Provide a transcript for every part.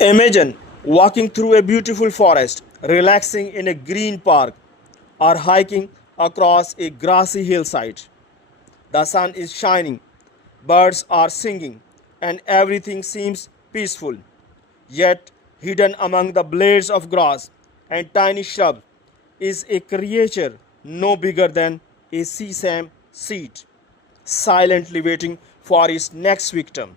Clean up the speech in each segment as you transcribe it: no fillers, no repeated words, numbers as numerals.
Imagine walking through a beautiful forest, relaxing in a green park, or hiking across a grassy hillside. The sun is shining, birds are singing, and everything seems peaceful. Yet, hidden among the blades of grass and tiny shrubs is a creature no bigger than a sesame seed, silently waiting for its next victim.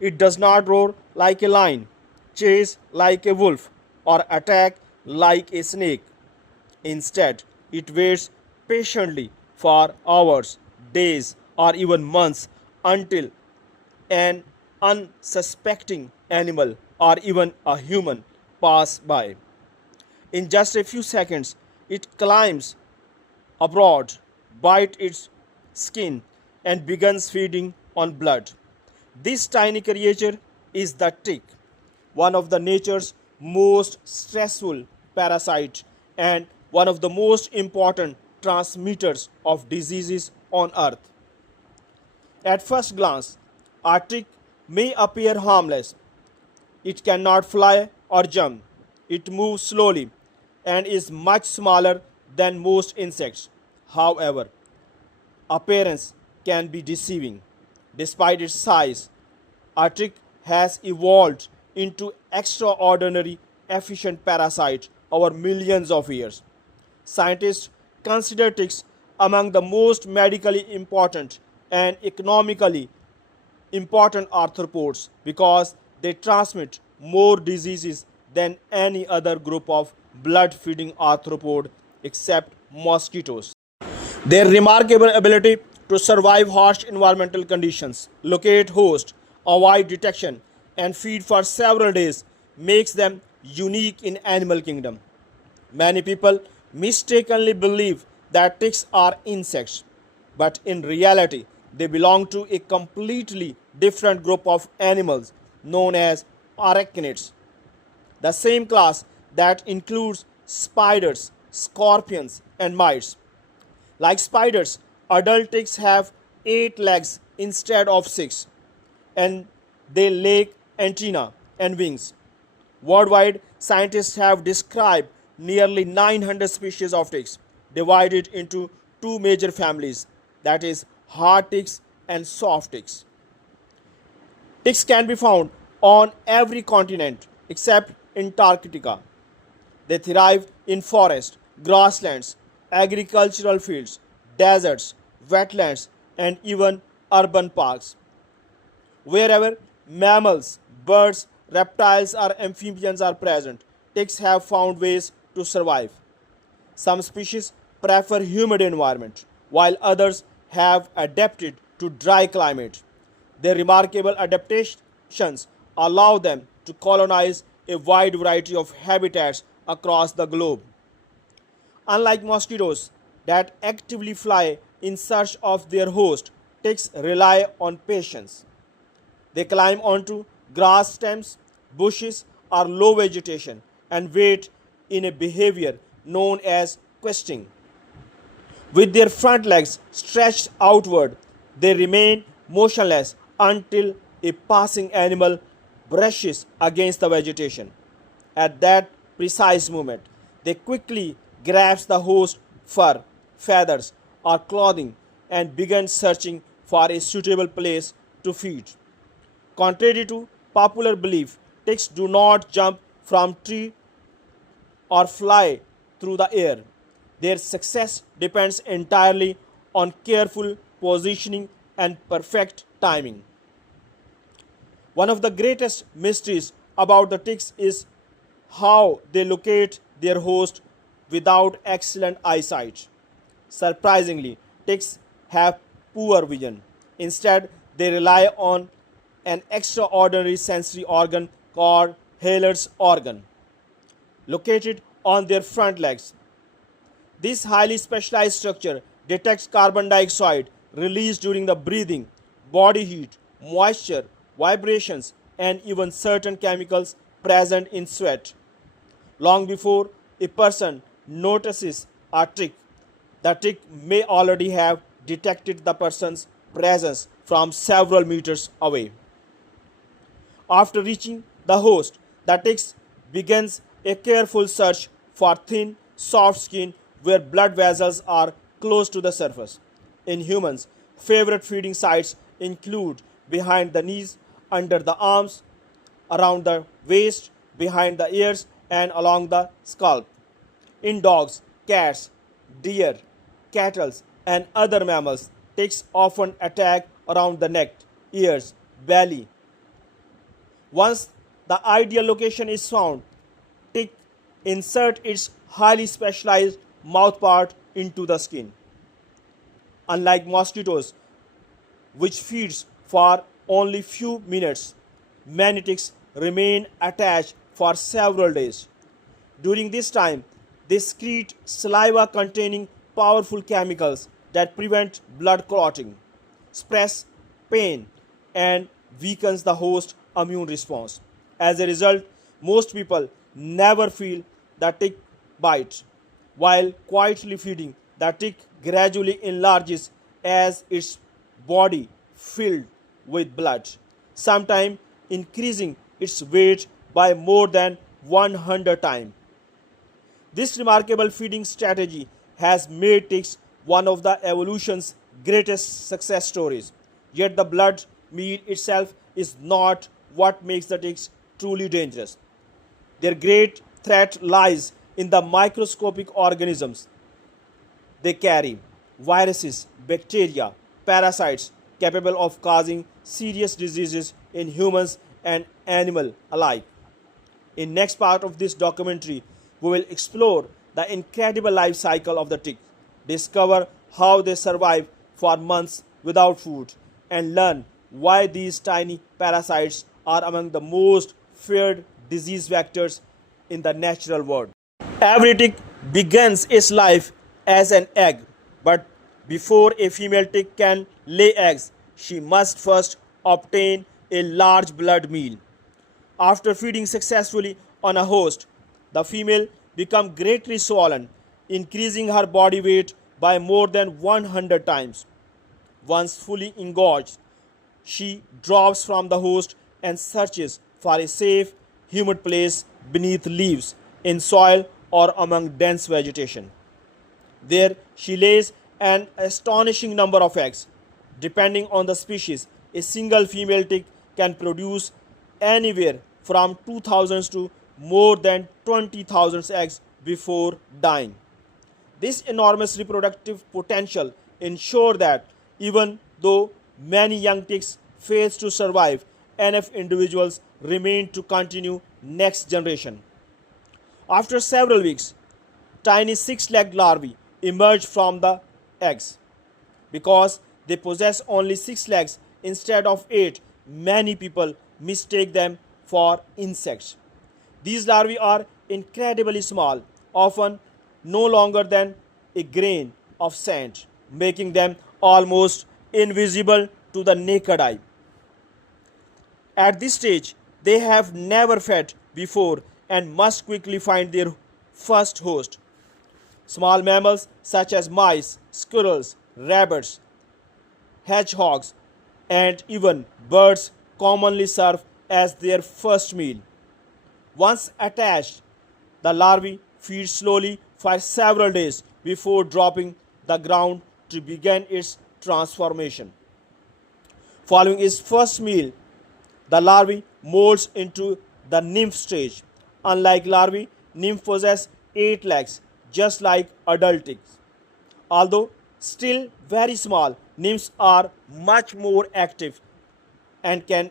It does not roar like a lion, chase like a wolf, or attack like a snake. Instead, it waits patiently for hours, days, or even months until an unsuspecting animal or even a human pass by. In just a few seconds, it climbs abroad, bites its skin, and begins feeding on blood. This tiny creature is the tick, one of the nature's most stressful parasites and one of the most important transmitters of diseases on earth. At first glance, a tick may appear harmless. It cannot fly or jump. It moves slowly and is much smaller than most insects. However, appearance can be deceiving. Despite its size, a tick has evolved into extraordinary efficient parasite over millions of years. Scientists consider ticks among the most medically important and economically important arthropods because they transmit more diseases than any other group of blood feeding arthropod except mosquitoes. Their remarkable ability to survive harsh environmental conditions, locate host, avoid detection, and feed for several days makes them unique in animal kingdom. Many people mistakenly believe that ticks are insects, but in reality, they belong to a completely different group of animals known as arachnids, the same class that includes spiders, scorpions, and mites. Like spiders, adult ticks have 8 legs instead of 6, and they lack antennae and wings. Worldwide, scientists have described nearly 900 species of ticks, divided into two major families, that is, hard ticks and soft ticks. Ticks can be found on every continent except Antarctica. They thrive in forests, grasslands, agricultural fields, deserts, wetlands, and even urban parks. Wherever mammals, birds, reptiles, or amphibians are present, ticks have found ways to survive. Some species prefer humid environment, while others have adapted to dry climate. Their remarkable adaptations allow them to colonize a wide variety of habitats across the globe. Unlike mosquitoes that actively fly in search of their host, ticks rely on patience. They climb onto grass stems, bushes, or low vegetation and wait in a behavior known as questing. With their front legs stretched outward, they remain motionless until a passing animal brushes against the vegetation. At that precise moment, they quickly grab the host's fur, feathers, or clothing and begin searching for a suitable place to feed. Contrary to popular belief, ticks do not jump from tree or fly through the air. Their success depends entirely on careful positioning and perfect timing. One of the greatest mysteries about the ticks is how they locate their host without excellent eyesight. Surprisingly, ticks have poor vision. Instead, they rely on an extraordinary sensory organ called Haller's organ, located on their front legs. This highly specialized structure detects carbon dioxide released during the breathing, body heat, moisture, vibrations, and even certain chemicals present in sweat. Long before a person notices a tick, the tick may already have detected the person's presence from several meters away. After reaching the host. The ticks begins a careful search for thin, soft skin where blood vessels are close to the surface. In humans, favorite feeding sites include behind the knees, under the arms, around the waist, behind the ears, and along the scalp. In dogs, cats, deer, cattle, and other mammals, ticks often attack around the neck, ears, belly. Once the ideal location is found, tick insert its highly specialized mouth part into the skin. Unlike mosquitoes, which feeds for only few minutes, many ticks remain attached for several days. During this time, they secrete saliva containing powerful chemicals that prevent blood clotting, suppress pain, and weakens the host immune response. As a result, most people never feel the tick bite. While quietly feeding, the tick gradually enlarges as its body filled with blood, sometimes increasing its weight by more than 100 times. This remarkable feeding strategy has made ticks one of the evolution's greatest success stories. Yet the blood meal itself is not what makes the ticks truly dangerous. Their great threat lies in the microscopic organisms they carry: viruses, bacteria, parasites capable of causing serious diseases in humans and animal alike. In next part of this documentary, we will explore the incredible life cycle of the tick, discover how they survive for months without food, and learn why these tiny parasites are among the most feared disease vectors in the natural world. Every tick begins its life as an egg, but before a female tick can lay eggs, she must first obtain a large blood meal. After feeding successfully on a host, the female becomes greatly swollen, increasing her body weight by more than 100 times. Once fully engorged, she drops from the host and searches for a safe, humid place beneath leaves, in soil, or among dense vegetation. There she lays an astonishing number of eggs. Depending on the species, a single female tick can produce anywhere from 2,000 to more than 20,000 eggs before dying. This enormous reproductive potential ensures that even though many young ticks fail to survive, enough individuals remain to continue next generation. After several weeks, tiny six-legged larvae emerge from the eggs. Because they possess only six legs instead of eight, many people mistake them for insects. These larvae are incredibly small, often no longer than a grain of sand, making them almost invisible to the naked eye. At this stage, they have never fed before and must quickly find their first host. Small mammals such as mice, squirrels, rabbits, hedgehogs, and even birds commonly serve as their first meal. Once attached, the larvae feed slowly for several days before dropping the ground to begin its transformation. Following its first meal, the larvae molds into the nymph stage. Unlike larvae, nymphs possess 8 legs, just like adult ticks. Although still very small, nymphs are much more active and can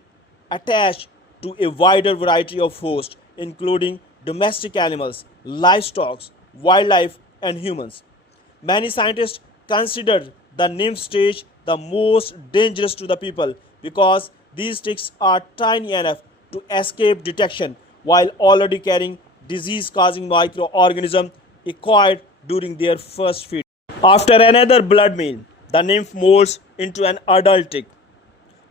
attach to a wider variety of hosts, including domestic animals, livestock, wildlife, and humans. Many scientists consider the nymph stage the most dangerous to the people because these ticks are tiny enough to escape detection while already carrying disease-causing microorganisms acquired during their first feed. After another blood meal, the nymph molds into an adult tick.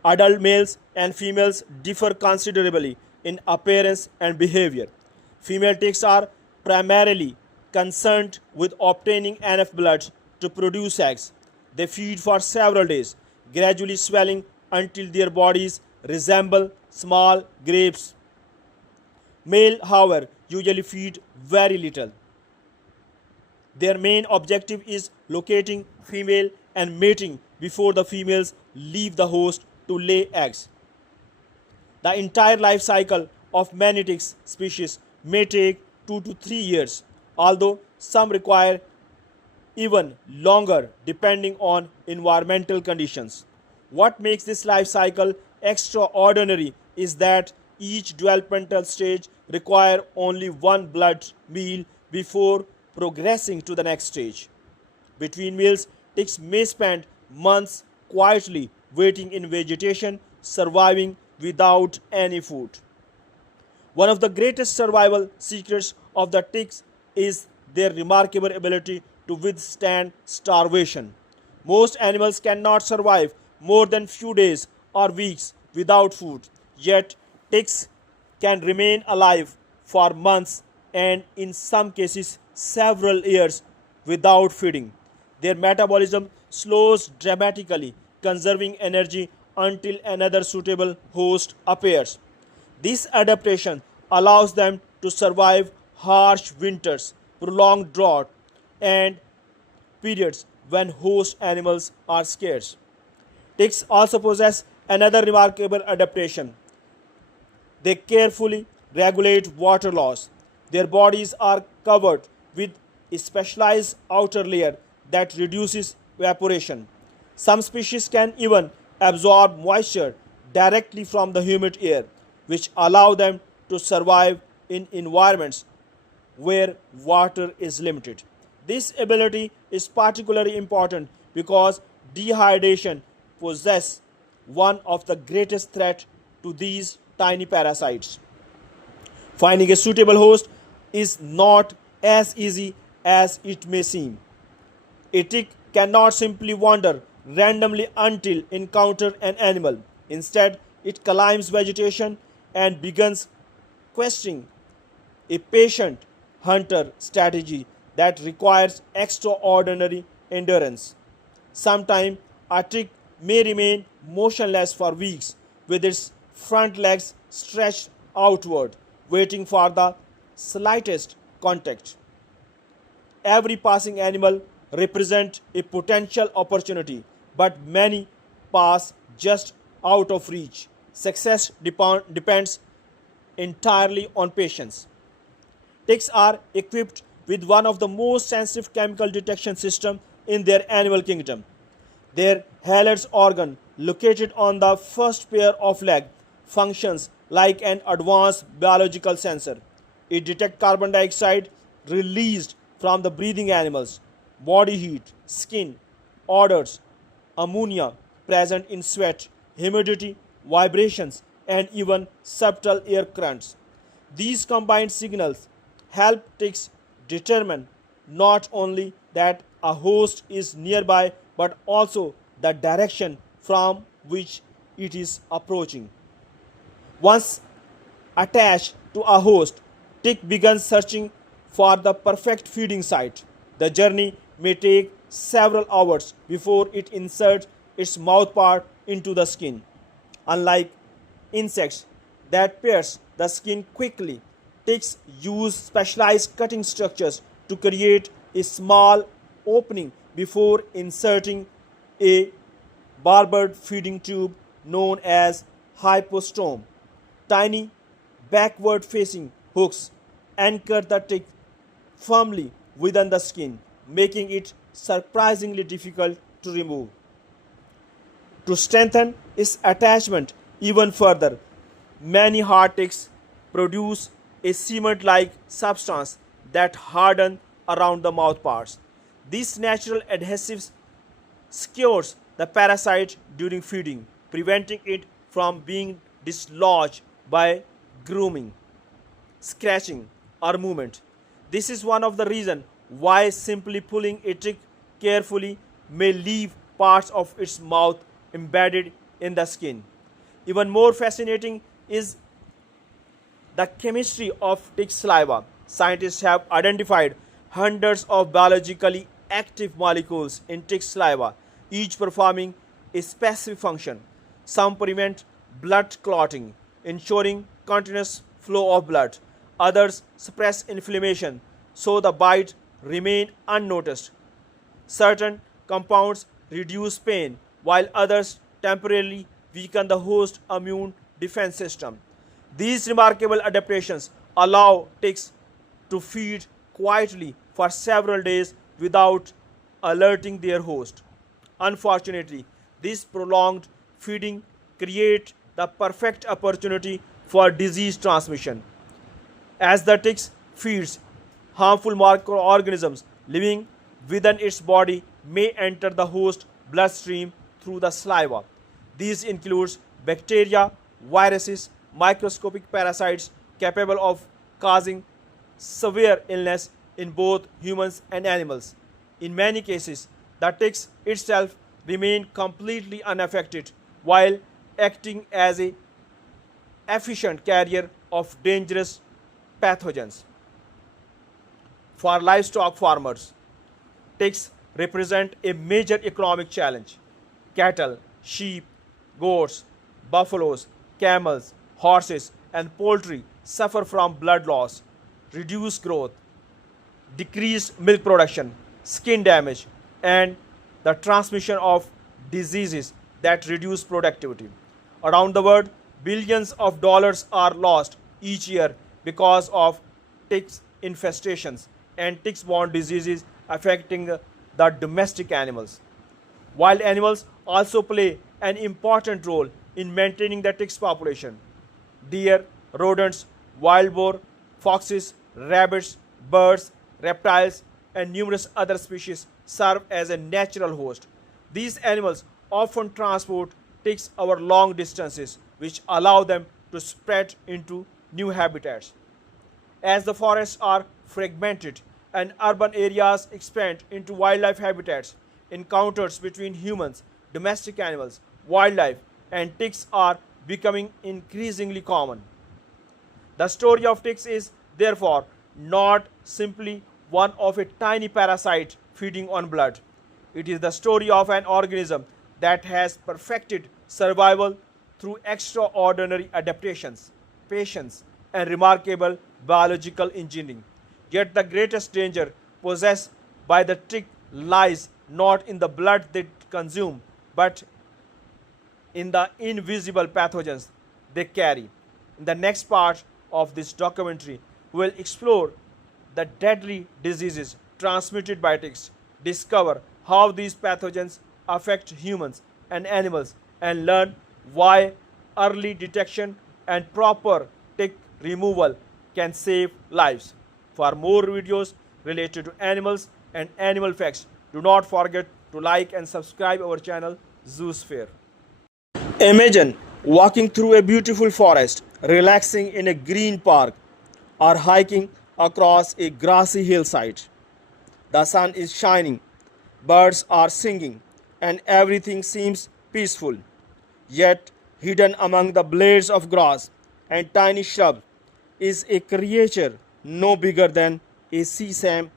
Adult males and females differ considerably in appearance and behavior. Female ticks are primarily concerned with obtaining enough blood to produce eggs. They feed for several days, gradually swelling until their bodies resemble small grapes. Male, however, usually feed very little. Their main objective is locating female and mating before the females leave the host to lay eggs. The entire life cycle of many tick species may take 2 to 3 years, although some require even longer depending on environmental conditions. What makes this life cycle extraordinary is that each developmental stage requires only one blood meal before progressing to the next stage. Between meals, ticks may spend months quietly waiting in vegetation, surviving without any food. One of the greatest survival secrets of the ticks is their remarkable ability to withstand starvation. Most animals cannot survive more than few days or weeks without food, yet ticks can remain alive for months and in some cases several years without feeding. Their metabolism slows dramatically, conserving energy until another suitable host appears. This adaptation allows them to survive harsh winters, prolonged drought, and periods when host animals are scarce. Ticks also possess another remarkable adaptation. They carefully regulate water loss. Their bodies are covered with a specialized outer layer that reduces evaporation. Some species can even absorb moisture directly from the humid air, which allow them to survive in environments where water is limited. This ability is particularly important because dehydration poses one of the greatest threats to these tiny parasites. Finding a suitable host is not as easy as it may seem. A tick cannot simply wander randomly until encounter an animal. Instead, it climbs vegetation and begins questing, a patient hunter strategy that requires extraordinary endurance. Sometimes a tick may remain motionless for weeks with its front legs stretched outward, waiting for the slightest contact. Every passing animal represents a potential opportunity, but many pass just out of reach. Success depends entirely on patience. Ticks are equipped with one of the most sensitive chemical detection systems in their animal kingdom. Their Haller's organ, located on the first pair of legs, functions like an advanced biological sensor. It detects carbon dioxide released from the breathing animals, body heat, skin, odors, ammonia present in sweat, humidity, vibrations, and even subtle air currents. These combined signals help ticks determine not only that a host is nearby but also the direction from which it is approaching. Once attached to a host, tick begins searching for the perfect feeding site. The journey may take several hours before it inserts its mouthpart into the skin. Unlike insects that pierce the skin quickly, ticks use specialized cutting structures to create a small opening before inserting a barbed feeding tube known as hypostome. Tiny backward facing hooks anchor the tick firmly within the skin, making it surprisingly difficult to remove. To strengthen its attachment even further, many hard ticks produce a cement like substance that hardens around the mouthparts. This natural adhesive secures the parasite during feeding, preventing it from being dislodged by grooming, scratching, or movement. This is one of the reasons why simply pulling a tick carefully may leave parts of its mouth embedded in the skin. Even more fascinating is the chemistry of tick saliva. Scientists have identified hundreds of biologically active molecules in tick saliva, each performing a specific function. Some prevent blood clotting, ensuring continuous flow of blood, Others suppress inflammation, so the bite remains unnoticed. Certain compounds reduce pain, while others temporarily weaken the host immune defense system. These remarkable adaptations allow ticks to feed quietly for several days without alerting their host. Unfortunately, this prolonged feeding creates the perfect opportunity for disease transmission. As the tick feeds, harmful microorganisms living within its body may enter the host bloodstream through the saliva. These include bacteria, viruses, microscopic parasites capable of causing severe illness in both humans and animals. In many cases, the tick itself remain completely unaffected while acting as a efficient carrier of dangerous pathogens. For livestock farmers, ticks represent a major economic challenge. Cattle, sheep, goats, buffaloes, camels, horses, and poultry suffer from blood loss, reduced growth, decreased milk production, skin damage, and the transmission of diseases that reduce productivity. Around the world, billions of dollars are lost each year because of tick infestations and tick-borne diseases affecting the domestic animals. Wild animals also play an important role in maintaining the tick population. Deer, rodents, wild boar, foxes, rabbits, birds, reptiles, and numerous other species serve as a natural host. These animals often transport ticks over long distances, which allow them to spread into new habitats. As the forests are fragmented and urban areas expand into wildlife habitats, encounters between humans, domestic animals, wildlife, and ticks are becoming increasingly common. The story of ticks is, therefore, not simply one of a tiny parasite feeding on blood. It is the story of an organism that has perfected survival through extraordinary adaptations, patience, and remarkable biological engineering. Yet the greatest danger possessed by the tick lies not in the blood they consume, but in the invisible pathogens they carry. In the next part of this documentary, we will explore the deadly diseases transmitted by ticks, discover how these pathogens affect humans and animals, and learn why early detection and proper tick removal can save lives. For more videos related to animals and animal facts, do not forget to like and subscribe our channel Zoosphere. Imagine walking through a beautiful forest, relaxing in a green park, or hiking across a grassy hillside. The sun is shining, birds are singing, and everything seems peaceful. Yet, hidden among the blades of grass and tiny shrubs is a creature no bigger than a sesame